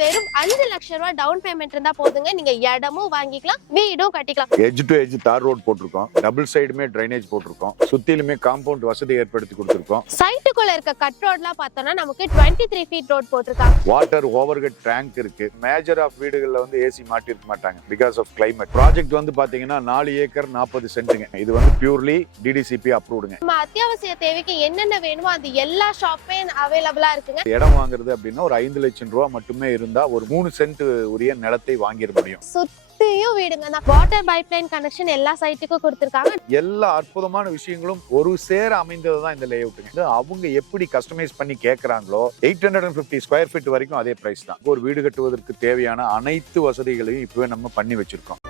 வெறும் 5 லட்சம் ரூபாய் டவுன் பேமெண்ட் இருந்தா போதுங்க. நீங்க இடமும் வாங்கிக்கலாம், வீடும் கட்டிக்கலாம். Edge to edge tar road போட்டிருக்கோம். டபுள் சைடுமே டிரைனேஜ் போட்டிருக்கோம். சுத்திலுமே காம்பவுண்ட் வசதி ஏற்படுத்தி கொடுத்திருக்கோம். சைட்டுக்குள்ள இருக்க கட் ரோட்லாம் பார்த்தோம்னா நமக்கு 23 ஃபீட் ரோட் போட்டிருக்காங்க. வாட்டர் ஓவர்ஹெட் டேங்க் இருக்கு. மேஜர் ஆஃப் வீடுகள்ல வந்து ஏசி மாட்டி இருக்க மாட்டாங்க பிகாஸ் ஆஃப் கிளைமேட். ப்ராஜெக்ட் வந்து பாத்தீங்கன்னா 4 ஏக்கர் 40 சென்ட்டுங்க. இது வந்து பியூர்லி டிடிசிபி அப்ரூவ்டுங்க. நம்ம அத்தியாவசிய தேவைக்கு என்னென்ன வேணுமோ அது எல்லா ஷாப்பே அவைலபிளா இருக்குங்க. இடம் வாங்குறது அப்படின்னா ஒரு 5 லட்சம் ரூபாய் மட்டுமே இருந்தா ஒரு 3 சென்ட் உரிய நிலத்தை வாங்கிட முடியும். சுத்தியும் வீடுங்க தான். வாட்டர் பைப்லைன் கனெக்ஷன் எல்லா சைட்டுக்கும் கொடுத்திருக்காங்க. எல்லா அற்புதமான விஷயங்களும் ஒரு சேர அமைந்ததுதான் இந்த லேஅவுட்டுங்க. அவங்க எப்படி கஸ்டமைஸ் பண்ணி கேட்கறாங்களோ 850 ஸ்கொயர் ஃபீட் வரைக்கும் அதே பிரைஸ் தான். ஒரு வீடு கட்டுவதற்கு தேவையான அனைத்து வசதிகளையும் இப்பவே நம்ம பண்ணி வச்சிருக்கோம்.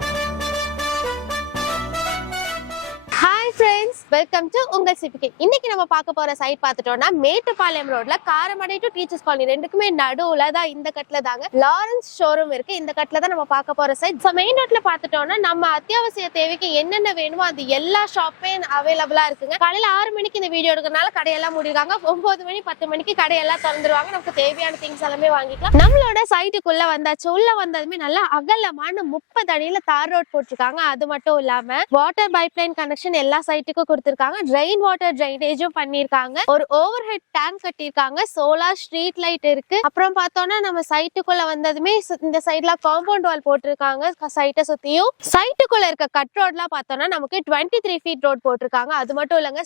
வெல்கம் டு உங்கள் சிபிகே. இன்னைக்கு நம்ம பார்க்க போற சைட் பார்த்துட்டோம்னா மேட்டுப்பாளையம் ரோட்ல காரமடை டு டீச்சர்ஸ் காலனி ரெண்டுக்குமே நடுவுல தான் இந்த கட்ல தாங்க லாரன்ஸ் ஷோரூம் இருக்கு. இந்த கட்ல தான் நம்ம பார்க்க போற சைட். மெயின் ரோட்ல பார்த்துட்டோம்னா நம்ம அத்தியாவசிய தேவைக்கு என்னென்ன வேணுமோ அது எல்லா ஷாப்பே அவைலபிளா இருக்குங்க. காலையில 6 மணிக்கு இந்த வீடியோ எடுக்கிறதுனால கடையெல்லாம் மூடிருக்காங்க. 9 மணி 10 மணிக்கு கடையெல்லாம் திறந்துருவாங்க. நமக்கு தேவையான திங்ஸ் எல்லாமே வாங்கிக்கலாம். நம்மளோட சைட்டுக்குள்ள வந்தாச்சு. உள்ள வந்ததுமே நல்லா அகலமான 30 அடியில தார் ரோட் போட்டிருக்காங்க. அது மட்டும் இல்லாம வாட்டர் பைப்லைன் கனெக்ஷன் எல்லா சைட்டுக்கும் கொடுத்திருக்காங்க. ரெயின் வாட்டர் ட்ரைனேஜும் பண்ணிருக்காங்க. ஒரு ஓவர் ஹெட் டேங்க் கட்டிருக்காங்க. சோலார் ஸ்ட்ரீட் லைட் இருக்கு. அப்புறம் பார்த்தோம்னா நம்ம சைட்டுக்குள்ள வந்ததுமே இந்த சைட்ல காம்பவுண்ட் வால் போட்டிருக்காங்க. சைட்டை சுத்தியும் சைட்டுக்குள்ள இருக்க கட் ரோட்லாம் பார்த்தோம்னா நமக்கு 23 ஃபீட் ரோட் போட்டிருக்காங்க. அது மட்டும் இல்லங்க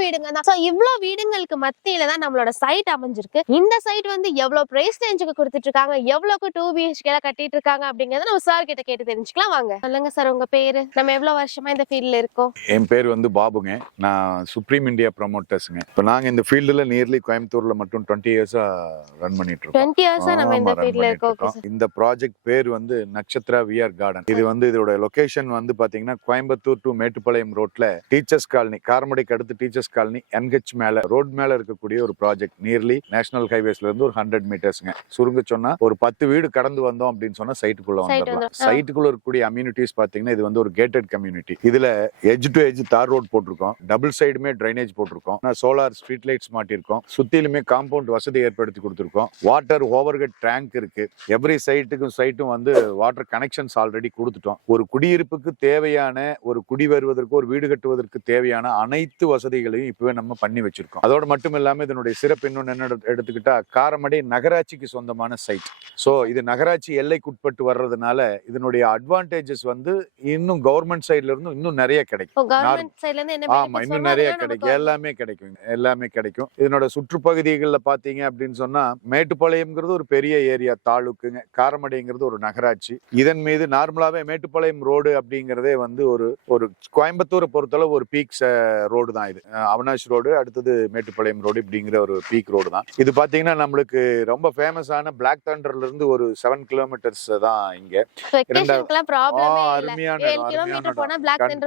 வீடுங்க தான். இவ்வளவு வீடுங்களுக்கு மத்தியில தான் நம்மளோட சைட் அமைஞ்சிருக்கு. இந்த சைட் வந்து எவ்வளவு பிரைஸ் ரேஞ்சுக்கு கொடுத்துட்டு இருக்காங்க, எவ்வளவுக்கு 2 BHK கட்டிட்டு இருக்காங்க அப்படிங்கறத நம்ம சார் கிட்ட கேட்டு தெரிஞ்சுக்கலாம். வாங்க சொல்லுங்க சார், உங்க பேரு? நம்ம எவ்வளவு வருஷமா இந்த ஃபீல்ட்ல இருக்கோம்? என் பேர் வந்து பாபுங்க. நான் சுப்ரீம் இந்தியா ப்ரமோட்டர்ஸ்ங்க. இப்போ நாங்க இந்த ஃபீல்டுல நியர்லி கோயம்புத்தூர்ல மட்டும் 20 இயர்ஸா ரன் பண்ணிட்டு இருக்கோம். 20 இயர்ஸா நம்ம இந்த ஃபீல்ட்ல இருக்கோம். இந்த ப்ராஜெக்ட் பேர் வந்து நட்சத்திரா விஆர் கார்டன். இது வந்து இதோட லொகேஷன் வந்து பாத்தீங்கன்னா கோயம்புத்தூர் டு மேட்டுப்பாளையம் ரோட்ல டீச்சர்ஸ் காலனி, காரமடைக்கு அடுத்து டீச்சர்ஸ் காலனி NH மேல ரோட் மேல இருக்கக்கூடிய ஒரு ப்ராஜெக்ட். நியர்லி நேஷனல் ஹைவேஸ்ல இருந்து ஒரு 100 மீட்டர்ஸ்ங்க. சுருங்க சொன்னா ஒரு 10 வீடு கடந்து வந்தோம் அப்படின்னு சொன்னா சைட்டுக்குள்ள வந்துடலாம். சைட்டுக்குள்ள இருக்கக்கூடிய அம்யூனிட்டிஸ் பாத்தீங்கன்னா இது வந்து ஒரு கேட்டட் கம்யூனிட்டி. இதுல edge to edge tar road போட்டிருக்கோம். டபுள் சைடுமே டிரைனேஜ் போட்டிருக்கோம். சோலார் ஸ்ட்ரீட் லைட்ஸ் மாட்டிருக்கோம். சுத்திலுமே காம்பவுண்ட் வசதி ஏற்படுத்தி கொடுத்திருக்கோம். வாட்டர் ஓவர்ஹெட் டேங்க் இருக்கு. எவ்ரி சைட்டும் வந்து வாட்டர் கனெக்ஷன்ஸ் ஆல்ரெடி கொடுத்துட்டோம். ஒரு குடியிருப்புக்கு தேவையான, ஒரு குடி வருவதற்கு, ஒரு வீடு கட்டுவதற்கு தேவையான அனைத்து வசதிகளையும் இப்பவே நம்ம பண்ணி வச்சிருக்கோம். அதோட மட்டும் இல்லாம இதனுடைய சிறப்பு இன்னொன்னு என்ன எடுத்துக்கிட்டா, காரமடை நகராட்சிக்கு சொந்தமான சைட். சோ இது நகராட்சி எல்லைக்குட்பட்டு வர்றதுனால இதனுடைய அட்வான்டேஜஸ் வந்து இன்னும் கவர்மெண்ட் சைட்ல இருந்து இன்னும் நிறைய கிடைக்கும். ஆமா, இன்னும் நிறைய கிடைக்கும். எல்லாமே கிடைக்கும். இதனோட சுற்றுப்பகுதிகள்ல பாத்தீங்க அப்படின்னு சொன்னா மேட்டுப்பாளையம்ங்கிறது ஒரு பெரிய ஏரியா தாலுக்குங்க. காரமடைங்கிறது ஒரு நகராட்சி. இதன் மீது நார்மலாவே மேட்டுப்பாளையம் ரோடு அப்படிங்கறதே வந்து ஒரு கோயம்புத்தூரை பொறுத்தளவு ஒரு பீக் ரோடு தான் இது. அவனாஷ் ரோடு, அடுத்தது மேட்டுப்பாளையம் ரோடு, இப்படிங்கிற ஒரு பீக் ரோடு தான் இது. பாத்தீங்கன்னா நம்மளுக்கு ரொம்ப ஃபேமஸான பிளாக் தண்டர்ல இருந்து ஒரு 7 கிலோமீட்டர்ஸ் தான் இங்க. அருமையான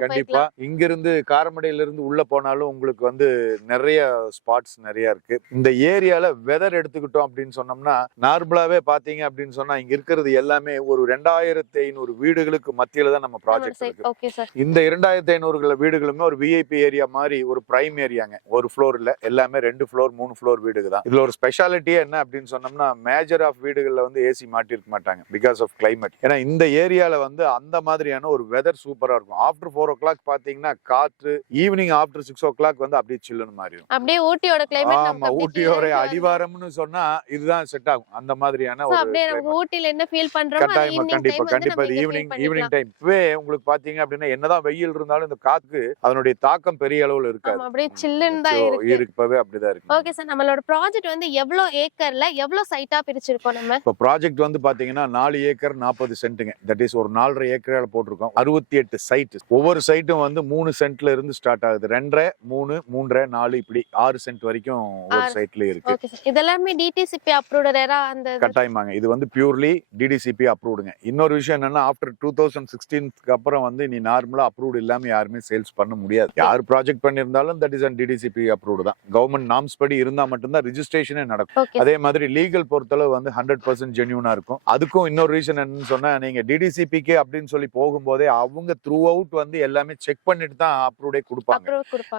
கண்டிப்பா இங்க இருந்து காரமடையில இருந்து உள்ள போனாலும் உங்களுக்கு வந்து நிறைய ஸ்பாட்ஸ் நிறைய இருக்கு. இந்த ஏரியால வெதர் எடுத்துக்கிட்டோம் அப்படின்னு சொன்னோம்னா நார்மலாவே பாத்தீங்க அப்படின்னு சொன்னா இங்க இருக்கிறது எல்லாமே ஒரு 2500 வீடுகளுக்கு மத்தியில தான் நம்ம ப்ராஜெக்ட் இருக்கு. இந்த 2500 வீடுகளுமே ஒரு VIP ஏரியா மாதிரி ஒரு பிரைம் ஏரியாங்க. ஒரு ஃப்ளோர் இல்ல, எல்லாமே 2 ஃப்ளோர் 3 ஃப்ளோர் வீடுங்க தான். இதுல ஒரு ஸ்பெஷாலிட்டியே என்ன அப்படின்னு சொன்னோம்னா மேஜர் ஆஃப் வீடுகள்ல வந்து ஏசி மாட்டி இருக்க மாட்டாங்க பிகாஸ் ஆஃப் கிளைமேட். ஏன்னா இந்த ஏரியால வந்து அந்த மாதிரியான ஒரு வெதர் சூப்பரா இருக்கும். ஆஃப்டர் 4 o'clock பாத்தீங்கன்னா காற்று, ஈவினிங் ஆஃப்டர் 6 o'clock வந்து அப்படியே சில்லுன்னு மாறிடும். அப்படியே ஊட்டியோட கிளைமேட். ஆமா, ஊட்டியோட அடிவாரம்னு சொன்னா இதுதான் செட் ஆகும். அந்த மாதிரியான ஒரு அப்படியே நம்ம ஊட்டில என்ன ஃபீல் பண்றோமோ கண்டிப்பா ஈவினிங் டைம் இப்பவே உங்களுக்கு பாத்தீங்க அப்படின்னா என்னதான் வெயில் இருந்தாலும் இந்த காத்துக்கு அதனுடைய தாக்கம் பெரிய அளவுல இருக்காது. அப்படியே சில்லுன்னு தான் இருக்கு. இப்பவே அப்படிதான் இருக்கு. ஓகே சார், நம்மளோட ப்ராஜெக்ட் வந்து எவ்வளவு ஏக்கர்ல எவ்வளவு சைட்டா பிரிச்சிருக்கோம் நம்ம? இப்போ ப்ராஜெக்ட் வந்து பாத்தீங்கன்னா 4 ஏக்கர் 40 சென்ட்டுங்க. தட் இஸ் ஒரு 4.5 ஏக்கரால போட்டிருக்கோம். 68 சைட். ஒவ்வொரு சைட்டும் வந்து 3 சென்ட்ல இருந்து ஸ்டார்ட் ஆகுது. 2.5, 3, 3.5, 4 இப்படி 6 சென்ட் வரைக்கும் ஒரு சைட்ல இருக்கு. ஓகே சார், இதெல்லாம் DTCP அப்ரூவ்ட் அந்த கட்டாயமாங்க. இது வந்து பியூர்லி DDCP அப்ரூவ்டுங்க. இன்னொரு விஷயம் என்னன்னா ஆஃப்டர் 2016க்கு அப்புறம் வந்து நீ நார்மலா அப்ரூவ்ட் இல்லாம யாருமே சேல்ஸ் பண்ண முடியாது. யார் ப்ராஜெக்ட் பண்ணிருந்தாலும் இருந்தாலும் that is and DTCP approved தான். கவர்மெண்ட் நார்ம்ஸ் படி இருந்தா மட்டும்தான் ரிஜிஸ்ட்ரேஷனே நடக்கும். ஓகே அதே மாதிரி லீகல் பொறுத்தளவு வந்து 100% ஜென்யூனா இருக்கும். அதுக்கும் இன்னொரு ரீசன் என்னன்னு சொன்னா, நீங்க டிடிசிபிக்கு அப்படின்னு சொல்லி போகும்போதே அவங்க த்ரூ அவுட் வந்து எல்லாமே செக் பண்ணிட்டு தான் அப்ரூவ்டே கொடுப்பாங்க.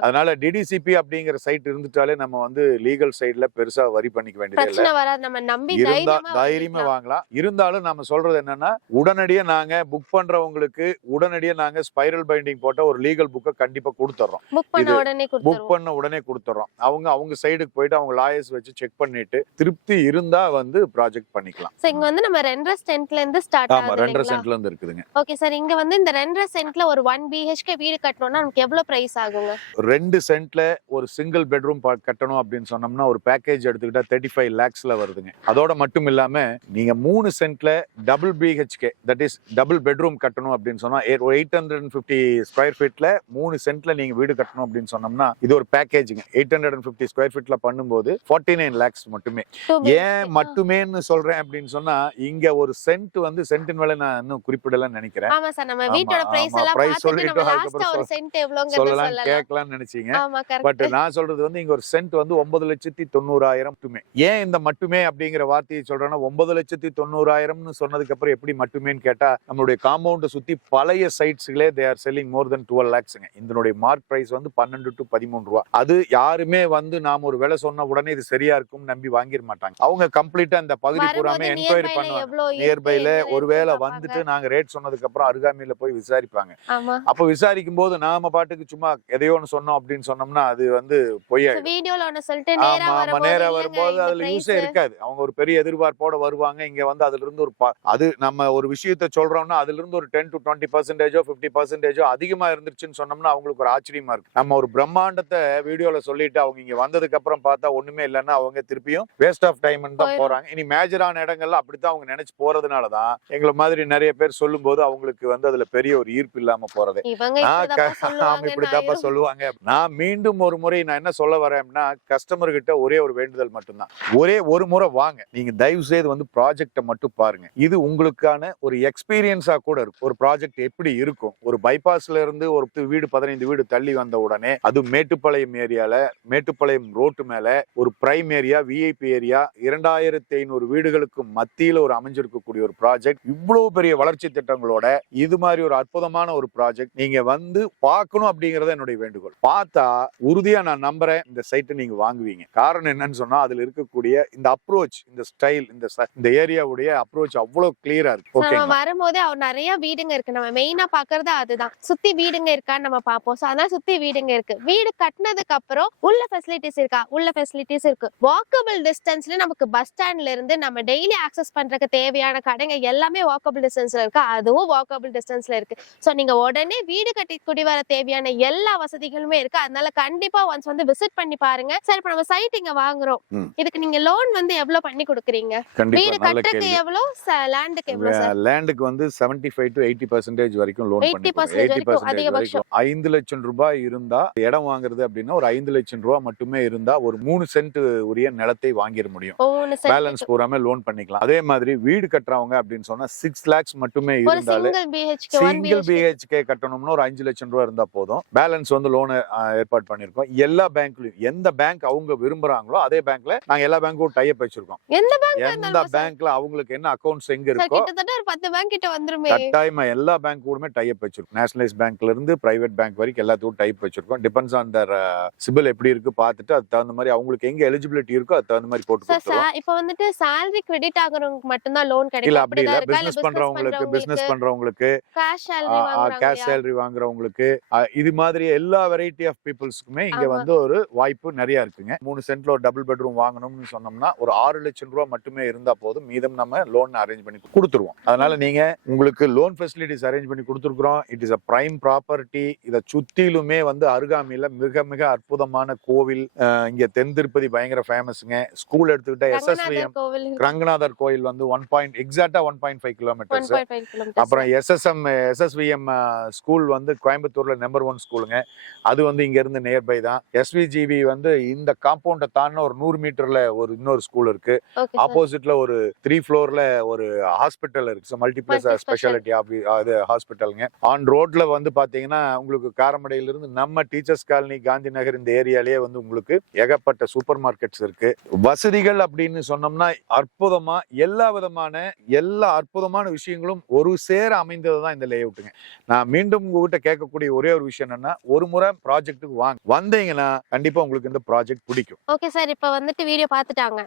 அதனால டிடிசிபி அப்படிங்கிற சைட் இருந்துட்டாலே நம்ம வந்து லீகல் சைடுல பெருசா வரி பண்ணிக்க வேண்டியது இல்ல. பிரச்சனை வராது, நம்ம நம்பி இருந்தா தைரியமா வாங்கலாம். இருந்தாலும் நம்ம சொல்றது என்னன்னா, உடனடியா நாங்க புக் பண்றவங்களுக்கு உடனடியா நாங்க ஸ்பைரல் பைண்டிங் போட்ட ஒரு லீகல் புக்கை கண்டிப்பா கொடுத்துறோம். புக் பண்ண உடனே கொடுத்துறோம். அவங்க சைடுக்கு போயிட்டு அவங்க லாயர்ஸ் வச்சு செக் பண்ணிட்டு திருப்தி இருந்தா வந்து ப்ராஜெக்ட் பண்ணிக்கலாம். சோ இங்க வந்து நம்ம 2.5 சென்ட்ல இருந்து ஸ்டார்ட் ஆகுது. 2.5 சென்ட்ல இருந்து இருக்குதுங்க. ஓகே சார், இங்க வந்து இந்த 2.5 சென்ட்ல ஒரு 1 BHK வீடு கட்டணும்னா நமக்கு எவ்வளவு பிரைஸ் ஆகுங்க? 2 சென்ட்ல ஒரு சிங்கிள் பெட்ரூம் கட்டணும் அப்படின்னு சொன்னோம்னா ஒரு பேக்கேஜ் எடுத்துக்கிட்டா 35 lakhsல வருதுங்க. அதோட மட்டும் இல்லாம நீங்க 3 சென்ட்ல double BHK that is double bedroom கட்டணும் அப்படின்னு சொன்னா 850 ஸ்கொயர் ஃபீட்ல 3 சென்ட்ல நீங்க வீடு கட்டணும் அப்படின்னு சொன்னோம்னா இது ஒரு பேக்கேஜுங்க. 850 ஸ்கொயர் ஃபீட்ல பண்ணும்போது 49 lakhs மட்டுமே. ஏன் மட்டுமேன்னு சொல்றேன் அப்படின்னு சொன்னா, இங்க ஒரு சென்ட் வந்து சென்டின் விலை நான் இன்னும் குறிப்பிடலன்னு நினைக்கிறேன். ஆமா சார், நம்ம வீட்டோட பிரைஸ் எல்லாம் பிரைஸ் பார்த்துட்டு நம்ம சொல்லிட்டு லாஸ்டா ஒரு சென்ட் எவ்வளவுங்கறத சொல்லலாம் சொல்லலாம். கேட்கலாம்னு நினைச்சீங்க. ஆமா கரெக்ட். பட் நான் சொல்றது வந்து இங்க ஒரு சென்ட் வந்து 9,90,000 மட்டுமே. ஏன் இந்த மட்டுமே அப்படிங்கிற வார்த்தையை சொல்றேன்னா, 9,90,000ன்னு சொன்னதுக்கு அப்புறம் எப்படி மட்டுமேன்னு கேட்டா, நம்மளுடைய காம்பவுண்ட சுத்தி பழைய சைட்ஸ்களே தே ஆர் செல்லிங் மோர் தென் 12 lakhsங்க. இதனுடைய மார்க் பிரைஸ் வந்து 12 to 13 ரூபாய். அது யாருமே வந்து நாம ஒரு விலை சொன்ன உடனே இது சரியா இருக்கும் நம்பி வாங்கிட மாட்டாங்க. அவங்க கம்ப்ளீட்டா அந்த பகுதி பூராமே என்கொயரி பண்ணுவாங்க. நியர்பைல ஒருவேளை வந்துட்டு நாங்க ரேட் சொன்னதுக்கு அப்புறம் அருகாமையில போய் விசாரிப்பாங்க. அப்ப விசாரிக்கும் போது நாம பாட்டுக்கு சும்மா எதையோ ஒன்னு சொன்னோம் அப்படின்னு சொன்னோம்னா அது வந்து பொய்யா வீடியோல ஒன்னு சொல்லிட்டு நேரா வரும்போது அதுல யூஸே இருக்காது. அவங்க ஒரு பெரிய எதிர்பார்ப்போட வருவாங்க. இங்க வந்து அதுல இருந்து ஒரு அது நம்ம ஒரு விஷயத்த சொல்றோம்னா அதுல இருந்து ஒரு 10 to 20% 50% அதிகமா இருந்துச்சுன்னு சொன்னோம்னா அவங்களுக்கு ஒரு ஆச்சரியமா இருக்கு. நம்ம ஒரு பிரம்மாண்டத்தை வீடியோல சொல்லிட்டு அவங்க இங்க வந்ததுக்கு அப்புறம் பார்த்தா ஒண்ணுமே இல்லைன்னா அவங்க திருப்பியும் வேஸ்ட் ஆஃப் டைம் தான் போறாங்க. இனி மேஜரான இடங்கள்ல அப்படித்தான் அவங்க நினைச்சு போறதுனாலதான் எங்களை மாதிரி நிறைய பேர் சொல்லும் போது அவங்களுக்கு வந்து அதுல பெரிய ஒரு ஈர்ப்பு இல்லாம போறது. இப்படிதான் சொல்லுவாங்க. நான் மீண்டும் ஒரு முறை நான் என்ன சொல்ல வரேன்னா, கஸ்டமர் கிட்ட ஒரே ஒரு வேண்டுதல் மட்டும்தான். ஒரே ஒரு முறை வாங்க, நீங்க தயவு செய்து வந்து ப்ராஜெக்ட மட்டும் பாருங்க. இது உங்களுக்கான ஒரு எக்ஸ்பீரியன்ஸா கூட இருக்கும். ஒரு ப்ராஜெக்ட் எப்படி இருக்கும், ஒரு பைபாஸ்ல இருந்து ஒரு வீடு 15 வீடு தள்ளி வந்த உடனே அது மேட்டுப்பாளையம் ஏரியால மேட்டுப்பாளையம் ரோட்டு மேல ஒரு பிரைம் ஏரியா விஐபி ஏரியா 2500 வீடுகளுக்கு மத்தியில ஒரு அமைஞ்சிருக்கக்கூடிய ஒரு ப்ராஜெக்ட். இவ்வளவு பெரிய வளர்ச்சி திட்டங்களோட இது மாதிரி ஒரு அற்புதமான ஒரு ப்ராஜெக்ட் நீங்க வந்து பார்க்கணும் அப்படிங்கறத என்னுடைய வேண்டுகோள். பார்த்தா உறுதியா நான் நம்புறேன் இந்த சைட்டை நீங்க வாங்குவீங்க. காரணம் என்னன்னு சொன்னா அதுல இருக்கக்கூடிய இந்த அப்ரோச், இந்த ஸ்டைல், இந்த ஏரியாவுடைய அப்ரோச் அவ்வளவு கிளியரா இருக்கு. ஓகே, வரும்போதே அவர் நிறைய வீடுங்க இருக்கு. நம்ம மெயினா பாக்குறது அதுதான். சுத்தி வீடுங்க இருக்கான்னு நம்ம பாப்போம். அதனால சுத்தி வீடுங்க இருக்கு. வீடு கட்டினதுக்கு அப்புறம் உள்ள ஃபெசிலிட்டிஸ் இருக்கா? உள்ள ஃபெசிலிட்டிஸ் இருக்கு. வாக்கபிள் டிஸ்டன்ஸ்ல நமக்கு பஸ் ஸ்டாண்ட்ல இருந்து நம்ம டெய்லி ஆக்சஸ் பண்றதுக்கு தேவையான கடைங்க எல்லாமே வாக்கபிள் டிஸ்டன்ஸ்ல இருக்கு. அதுவும் வாக்கபிள் டிஸ்டன்ஸ்ல இருக்கு. சோ நீங்க உடனே வீடு கட்டி குடி வர தேவையான எல்லா வசதிகளுமே இருக்கு. அதனால கண்டிப்பா ஒன்ஸ் வந்து விசிட் பண்ணி பாருங்க. சரி, இப்ப நம்ம சைட் இங்க வாங்குறோம், இதுக்கு நீங்க லோன் வந்து எவ்வளவு பண்ணி கொடுக்குறீங்க? வீடு கட்டுறதுக்கு எவ்வளவு, லேண்டுக்கு எவ்வளவு? லேண்டுக்கு வந்து 75 to 80% வரைக்கும் லோன் பண்ணி 80% வரைக்கும் 5 லட்சம் ரூபாய் இருந்தா இடம் வாங்குறது அப்படின்னா ஒரு 5 லட்சம் ரூபாய் மட்டுமே இருந்தா ஒரு 3 சென்ட் உரிய நிலத்தை வாங்கிட முடியும். பேலன்ஸ் பூராமே லோன் பண்ணிக்கலாம். அதே மாதிரி வீடு கட்டுறவங்க அப்படின்னு சொன்னா 6 lakhs மட்டுமே இருந்தாலே சிங்கிள் BHK கட்டணும்னா ஒரு 5 லட்சம் ரூபாய் இருந்தா போதும். பேலன்ஸ் வந்து லோன் ஏற்பாடு பண்ணிருக்கோம். எல்லா பேங்க்லயும் எந்த பேங்க் அவங்க விரும்புறாங்களோ அதே பேங்க்ல நாங்க எல்லா பேங்க்கும் டை அப் வச்சிருக்கோம். எந்த பேங்க்ல அவங்களுக்கு என்ன அக்கவுண்ட்ஸ் எங்க இருக்கோ கிட்டத்தட்ட ஒரு 10 பேங்க் கிட்ட வந்துருமே. கட்டாயமா எல்லா பேங்க் கூடமே டை அப் வச்சிருக்கோம். நேஷனலைஸ் பேங்க்ல இருந்து பிரைவேட் பேங்க் வரைக்கும் எல்லாத்துக்கும் டை அப் வச்சிருக்கோம். டிபெண்ட்ஸ் ஆன் தர் சிபில் எப்படி இருக்கு பார்த்துட்டு அது தகுந்த மாதிரி அவங்களுக்கு எங்க எலிஜிபிலிட்டி இருக்கோ அது தகுந்த மாதிரி போட்டு கொடுத்துருவோம். இப்போ வந்துட்டு salary credit ஆகுறவங்களுக்கு மட்டும் தான் லோன் கிடைக்கும். இல்ல அப்படி இல்ல, பிசினஸ் பண்றவங்களுக்கு கேஷ் சேலரி வாங்குறவங்களுக்கு இது மாதிரி எல்லா வெரைட்டி ஆஃப் பீப்புள்ஸ்க்குமே இங்க வந்து ஒரு வாய்ப்பு நிறைய இருக்குங்க. 3 சென்ட்ல ஒரு டபுள் பெட்ரூம் வாங்கணும்னு சொன்னோம்னா ஒரு 6 லட்சம் ரூபாய் மட்டுமே இருந்தா போதும். மீதம் நம்ம லோன் அரேஞ்ச் பண்ணி கொடுத்துருவோம். அதனால நீங்க உங்களுக்கு லோன் ஃபெசிலிட்டிஸ் அரேஞ்ச் பண்ணி கொடுத்துருக்கோம். It is a prime property. இதை சுத்திலுமே வந்து அருகாமையில மிக மிக அற்புதமான கோவில். இங்க தென் திருப்பதி பயங்கர ஃபேமஸ்ங்க. ஸ்கூல் எடுத்துக்கிட்டா SSVM ரங்கநாதர் கோயில் வந்து 1.5 கிலோமீட்டர்ஸ். அப்புறம் SSVM ஸ்கூல் வந்து கோயம்புத்தூர்ல நம்பர் 1 ஸ்கூலுங்க. அது வந்து இங்க இருந்து நியர்பை தான். SVGV வந்து இந்த காம்பவுண்ட தாண்டின ஒரு 100 மீட்டர்ல ஒரு இன்னொரு ஸ்கூல் இருக்கு. ஆப்போசிட்ல ஒரு 3 ஃப்ளோர்ல ஒரு ஹாஸ்பிட்டல் இருக்கு. Multiplex speciality ஹாஸ்பிட்டலுங்க. ஆன் ரோட்ல வந்து பாத்தீங்கன்னா உங்களுக்கு காரமடையில இருந்து நம்ம டீச்சர்ஸ் காலனி, காந்தி நகர் இந்த ஏரியாலேயே வந்து உங்களுக்கு ஏகப்பட்ட சூப்பர் மார்க்கெட்ஸ் இருக்கு. வசதிகள் அப்படின்னு சொன்னோம்னா அற்புதமா எல்லா அற்புதமான விஷயங்களும் ஒரு சேர அமைந்ததுதான் இந்த லே அவுட்டுங்க. நான் மீண்டும் உங்ககிட்ட கேட்கக்கூடிய ஒரே ஒரு விஷயம் என்னன்னா, ஒரு முறை ப்ராஜெக்ட்டுக்கு வந்தீங்கன்னா கண்டிப்பா உங்களுக்கு இந்த ப்ராஜெக்ட் பிடிக்கும். ஓகே சார், இப்ப வந்துட்டு வீடியோ பாத்துட்டாங்க,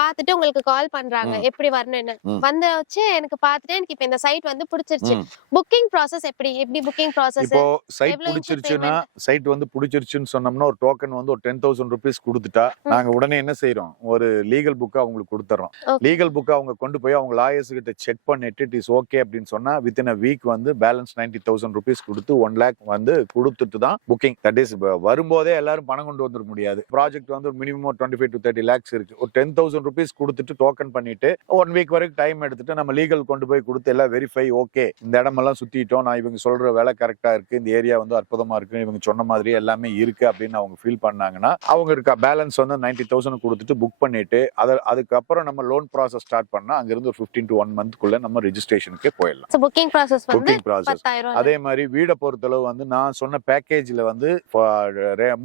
பாத்துட்டு உங்களுக்கு கால் பண்றாங்க எப்படி வரணும்னு, வந்து வச்சு எனக்கு பாத்துட்டு எனக்கு இப்ப இந்த சைட் வந்து பிடிச்சிருச்சு. புக்கிங் ப்ராசஸ் எப்படி புக்கிங் ப்ராசஸ்? இப்போ சைட் பிடிச்சிருச்சுன்னா, சைட் வந்து பிடிச்சிருச்சுன்னு சொன்னோம்னா ஒரு டோக்கன் வந்து ஒரு 10,000 rupees கொடுத்துட்டா நாங்க உடனே என்ன செய்யறோம், ஒரு லீகல் புக் அவங்களுக்கு கொடுத்துறோம். லீகல் புக் அவங்க கொண்டு போய் அவங்க லாயர்ஸ் கிட்ட செக் பண்ணிட்டு இட் இஸ் ஓகே அப்படின்னு சொன்னா வித்தின் a week வந்து பேலன்ஸ் 90,000 rupees கொடுத்து 1 lakh வந்து கொடுத்துட்டு தான் புக்கிங். தட் இஸ் வரும்போதே எல்லாரும் பணம் கொண்டு வந்துட முடியாது. ப்ராஜெக்ட் வந்து ஒரு மினிமம் 25 to 30 lakhs இருக்கு. ஒரு 10,000 rupees கொடுத்துட்டு டோக்கன் பண்ணிட்டு 1 week வரைக்கும் டைம் எடுத்துட்டு நம்ம லீகல் கொண்டு போய் கொடுத்து எல்லாம் வெரிஃபை, ஓகே இந்த இடமெல்லாம் சுத்திட்டோம், நான் இவங்க சொல்ற வேலை கரெக்டா இருக்கு, இந்த ஏரியா வந்து அற்புதமா இருக்கு, இவங்க சொன்ன மாதிரி எல்லாமே இருக்கு அப்படின்னு அவங்க ஃபீல் பண்ணாங்கன்னா அவங்க இருக்க பேலன்ஸ் வந்து 90,000 கொடுத்துட்டு புக் பண்ணிட்டு அதுக்கப்புறம் நம்ம லோன் ப்ராசஸ் ஸ்டார்ட் பண்ணா அங்க இருந்து ஒரு 15 to 1 month குள்ள நம்ம ரெஜிஸ்ட்ரேஷனுக்கே போயிடலாம். புக்கிங் ப்ராசஸ் வந்து புக்கிங் ப்ராசஸ். அதே மாதிரி வீடை பொறுத்தளவு வந்து நான் சொன்ன பேக்கேஜ்ல வந்து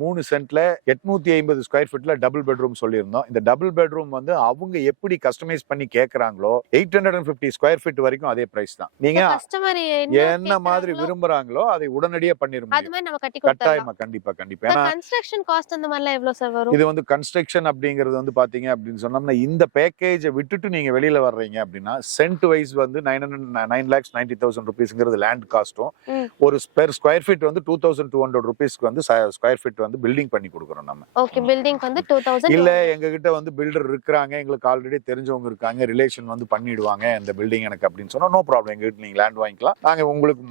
3 சென்ட்ல 850 ஸ்கொயர் ஃபீட்ல டபுள் பெட்ரூம் சொல்லியிருந்தோம். இந்த டபுள் பெட்ரூம் வந்து அவங்க எப்படி கஸ்டமைஸ் பண்ணி கேக்குறாங்களோ 850 ஸ்கொயர் ஃபீட் வரைக்கும் அதே பிரைஸ் தான். நீங்க கஸ்டமர் என்ன மாதிரி விரும்புறாங்களோ அதை உடனடியா பண்ணிரும். அது மாதிரி நம்ம கட்டி கொடுத்தலாம். கட்டாயமா, கண்டிப்பா கண்டிப்பா. ஏன்னா கன்ஸ்ட்ரக்ஷன் காஸ்ட் அந்த மாதிரிலாம் எவ்வளவு சார் வரும்? இது வந்து கன்ஸ்ட்ரக்ஷன் அப்படிங்கிறது வந்து பாத்தீங்க அப்படின்னு சொன்னோம்னா இந்த பேக்கேஜை விட்டுட்டு நீங்க வெளியில வர்றீங்க அப்படின்னா சென்ட் வைஸ் வந்து 9,90,000 rupeesங்கிறது லேண்ட் காஸ்டும், ஒரு பெர் ஸ்கொயர் ஃபீட் வந்து 2,200 rupeesக்கு வந்து ஸ்கொயர் ஃபீட் வந்து பில்டிங் பண்ணி கொடுக்குறோம் நம்ம. ஓகே, பில்டிங் வந்து 2,000. இல்ல எங்க கிட்ட வந்து பில்டர் இருக்காங்க, எங்களுக்கு ஆல்ரெடி தெரிஞ்சவங்க இருக்காங்க, ரிலேஷன் வந்து பண்ணிடுவாங்க இந்த பில்டிங் எனக்கு அப்படின்னு சொன்னா நோ ப்ராப்ளம், எங்க கிட்ட நீங்க லேண்ட் வாங்கிக்கலாம், நாங்க உங்களுக்கு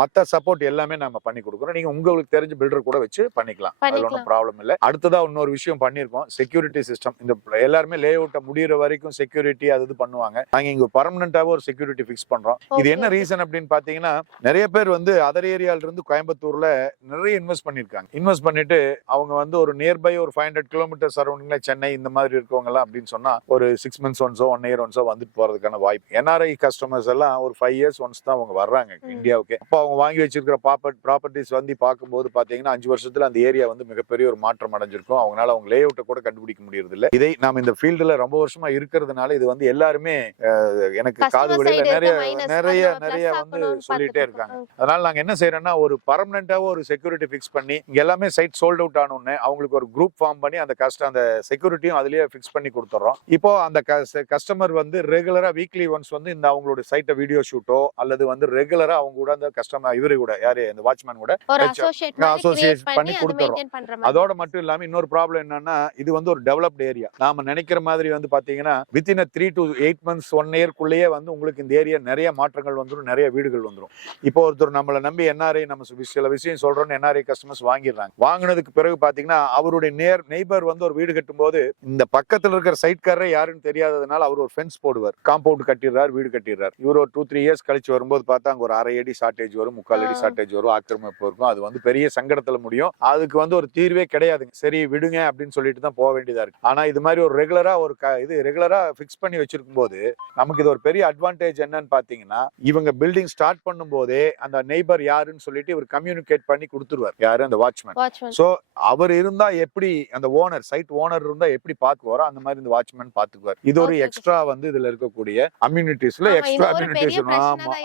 மத்த சப்போர்ட் எல்லாமே நம்ம பண்ணி கொடுக்குறோம், நீங்க உங்களுக்கு தெரிஞ்ச பில்டர் கூட வச்சு பண்ணிக்கலாம், அதுல ஒன்றும் ப்ராப்ளம் இல்ல. அடுத்ததா இன்னொரு விஷயம் பண்ணிருக்கோம், செக்யூரிட்டி சிஸ்டம். இந்த எல்லாருமே லே அவுட்ட முடியற வரைக்கும் செக்யூரிட்டி அது பண்ணுவாங்க, நாங்க இங்க பர்மனன்டாவே ஒரு செக்யூரிட்டி ஃபிக்ஸ் பண்றோம். இது என்ன ரீசன் அப்படின்னு பாத்தீங்கன்னா, நிறைய பேர் வந்து அதர் ஏரியால இருந்து கோயம்புத்தூர்ல நிறைய இன்வெஸ்ட் பண்ணிருக்காங்க. இன்வெஸ்ட் பண்ணிட்டு அவங்க வந்து ஒரு நியர்பை ஒரு 500 kilometers சரௌண்டிங்ல சென்னை இந்த மாதிரி இருக்கவங்க எல்லாம் அப்படின்னு சொன்னா ஒரு 6 months ஒன்ஸோ 1 year ஒன்ஸோ வந்துட்டு போறதுக்கான வாய்ப்பு. NRI கஸ்டமர்ஸ் எல்லாம் ஒரு 5 years ஒன்ஸ் தான் அவங்க வர்றாங்க இந்தியாவுக்கு. அப்போ அவங்க வாங்கி வச்சிருக்கிற ப்ராப்பர்ட்டிஸ் வந்து பார்க்கும்போது பாத்தீங்கன்னா 5 வருஷத்துல அந்த ஏரியா வந்து மிகப்பெரிய ஒரு மாற்றம் அடைஞ்சிருக்கும். அவங்களால அவங்க லே அவுட்டை கூட கண்டுபிடிக்க முடியறது இல்ல. இதை நாம இந்த ஃபீல்டுல ரொம்ப வருஷமா இருக்கிறதுனால இது வந்து எல்லாருமே எனக்கு காது வழியில நிறைய வந்து சொல்லிட்டே இருக்காங்க. அதனால நாங்க என்ன செய்யறோம்னா ஒரு பர்மனன்டாவோ ஒரு செக்யூரிட்டி ஃபிக்ஸ் பண்ணி இங்க எல்லாமே சைட் சோல்ட் அவுட் ஆனோன்னு அவங்களுக்கு ஒரு குரூப் ஃபார்ம் பண்ணி அந்த அந்த செக்யூரிட்டியும் அதுலயே ஃபிக்ஸ் பண்ணி கொடுத்துறோம். இப்போ அந்த கஸ்டமர் வந்து ரெகுலரா வீக்லி ஒன்ஸ் வந்து இந்த அவங்களோட சைட்டை வீடியோ ஷூட்டோ அல்லது வந்து ரெகுலரா அவங்க கூட அந்த கஸ்டமர் இவரு கூட யாரு இந்த வாட்ச்மேன் கூட அசோசியேட் பண்ணி கொடுத்துறோம். அதோட மட்டும் இல்லாம இன்னொரு ப்ராப்ளம் என்னன்னா இது வந்து ஒரு டெவலப்ட் ஏரியா. நாம நினைக்கிற மாதிரி வந்து பாத்தீங்கன்னா வித்தின் 3 to 8 months 1 year குள்ளேயே வந்து உங்களுக்கு இந்த ஏரியா நிறைய மாற்றங்கள் வந்துடும், நிறைய வீடுகள் வந்துடும். இப்போ ஒருத்தர் நம்மளை நம்பி NRI நம்ம சில விஷயம் சொல்றோம்னு NRI கஸ்டமர்ஸ் வாங்கிடுறாங்க. வாங்கினதுக்கு பிறகு பாத்தீங்கன்னா அவருடைய நெய்பர் வந்து ஒரு வீடு கட்டும் போது இந்த பக்கத்துல இருக்கிற சைட்காரரே யாருன்னு தெரியாததுனால அவர் ஒரு ஃபென்ஸ் போடுவார், காம்பவுண்ட் கட்டிடுறாரு, வீடு கட்டிடுறாரு. இவர் ஒரு 2-3 years கழிச்சு வரும்போது பார்த்தா அங்க ஒரு 1/2 அடி ஷார்டேஜ் வரும், 3/4 அடி ஷார்டேஜ் வரும், ஆக்கிரமிப்பு இருக்கும். அது வந்து பெரிய சங்கடத்துல முடியும். அதுக்கு வந்து ஒரு தீர்வே கிடையாதுங்க. சரி விடுங்க அப்படின்னு சொல்லிட்டு தான் போக வேண்டியதா இருக்கு. ஆனா இது மாதிரி ஒரு ரெகுலரா ரெகுலரா ஃபிக்ஸ் பண்ணி வச்சிருக்கும் போது நமக்கு இது ஒரு பெரிய அட்வான்டேஜ் என்னன்னு பாத்தீங்கன்னா இவங்க பில்டிங் ஸ்டார்ட் பண்ணும் போதே அந்த நெய்பர் யாருன்னு சொல்லிட்டு இவர் கம்யூனிகேட் பண்ணி கொடுத்துருவார், யாரு அந்த வாட்ச்மேன். சோ அவர் இருந்தா எப்படி அந்த ஓனர் சைட் ஓனர் இருந்தா எப்படி பாத்துக்குவாரோ அந்த மாதிரி இந்த வாட்ச்மேன் பாத்துக்குவார். இது ஒரு எக்ஸ்ட்ரா வந்து இதுல இருக்கக்கூடிய அம்யூனிட்டிஸ்ல எக்ஸ்ட்ரா அம்யூனிட்டிஸ்.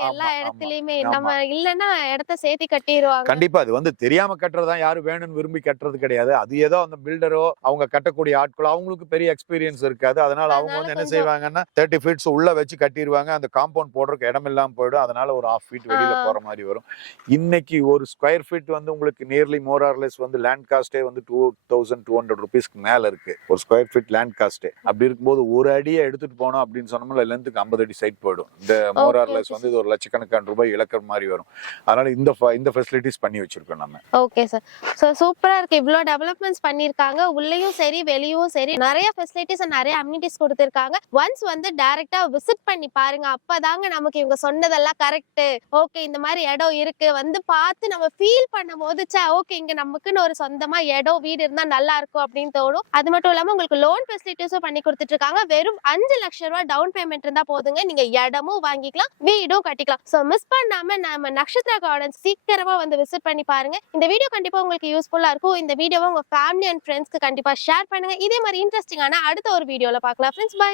எல்லா இடத்துலயுமே நம்ம இல்லன்னா இடத்தை சேர்த்து கட்டிடுவாங்க. கண்டிப்பா அது வந்து தெரியாம கட்டுறதா, யாரும் வேணும்னு விரும்பி கட்டுறது கிடையாது. அது ஏதோ அந்த பில்டரோ அவங்க கட்டக்கூடிய ஆட்களோ அவங்களுக்கு பெரிய எக்ஸ்பீரியன்ஸ் இருக்காது. அதனால அவங்க வந்து என்ன செய்வாங்கன்னா 30 feet உள்ள வச்சு கட்டிடுவாங்க. அந்த காம்பவுண்ட் போடுறதுக்கு இடம் இல்லாம போயிடும். அதனால ஒரு 1/2 feet வெளியில போற மாதிரி வரும். இன்னைக்கு ஒரு ஸ்கொயர் ஃபீட் வந்து உங்களுக்கு நியர்லி மோர் ஆர் லெஸ் வந்து லேண்ட் காஸ்டே வந்து 2,200 rupeesக்கு மேல இருக்கு ஒரு ஸ்கொயர் ஃபீட் லேண்ட் காஸ்ட். அப்படி இருக்கும்போது ஒரு அடியை எடுத்துட்டு போனோம் அப்படின்னு சொன்னோம்ல லென்த்துக்கு 50 அடி சைட் போயிடும். இந்த மோர் ஆர் லெஸ் வந்து இது ஒரு லட்சக்கணக்கான ரூபாய் இழக்கிற மாதிரி வரும். அதனால இந்த ஃபெசிலிட்டிஸ் பண்ணி வச்சிருக்கோம் நம்ம. ஓகே சார், சோ சூப்பரா இருக்கு. இவ்ளோ டெவலப்மெண்ட்ஸ் பண்ணிருக்காங்க, உள்ளேயும் சரி வெளியும் சரி நிறைய ஃபெசிலிட்டிஸ் நிறைய அம்யூனிட்டிஸ் கொடுத்திருக்காங்க. ஒன்ஸ் வந்து டைரக்டா விசிட் பண்ணி பாருங்க, அப்பதாங்க நமக்கு இவங்க சொன்னதெல்லாம் கரெக்ட். ஓகே இந்த மாதிரி இடம் இருக்கு வந்து பார்த்து நம்ம ஃபீல் பண்ணும்போது ஓகே இங்க நமக்குன்னு ஒரு சொந்தமா இடம் வீடு இருந்தா நல்லா இருக்கும் அப்படின்னு தோணும். அது மட்டும் இல்லாம உங்களுக்கு லோன் ஃபெசிலிட்டிஸும் பண்ணி கொடுத்துட்டு இருக்காங்க. வெறும் 5 லட்சம் ரூபாய் டவுன் பேமெண்ட் இருந்தா போதுங்க, நீங்க இடமும் வாங்கிக்கலாம் வீடும் கட்டிக்கலாம். சோ மிஸ் பண்ணாம நம்ம நக்ஷத்ரா கார்டன்ஸ் சீக்கிரமா வந்து விசிட் பண்ணி பாருங்க. இந்த வீடியோ கண்டிப்பா உங்களுக்கு யூஸ்ஃபுல்லா இருக்கும். இந்த வீடியோவை உங்க ஃபேமிலி அண்ட் ஃப்ரெண்ட்ஸ்க்கு கண்டிப்பா ஷேர் பண்ணுங்க. இதே மாதிரி இன்ட்ரெஸ்டிங்கான அடுத்த ஒரு வீடியோல பார்க்கலாம் ஃப்ரெண்ட்ஸ். பை.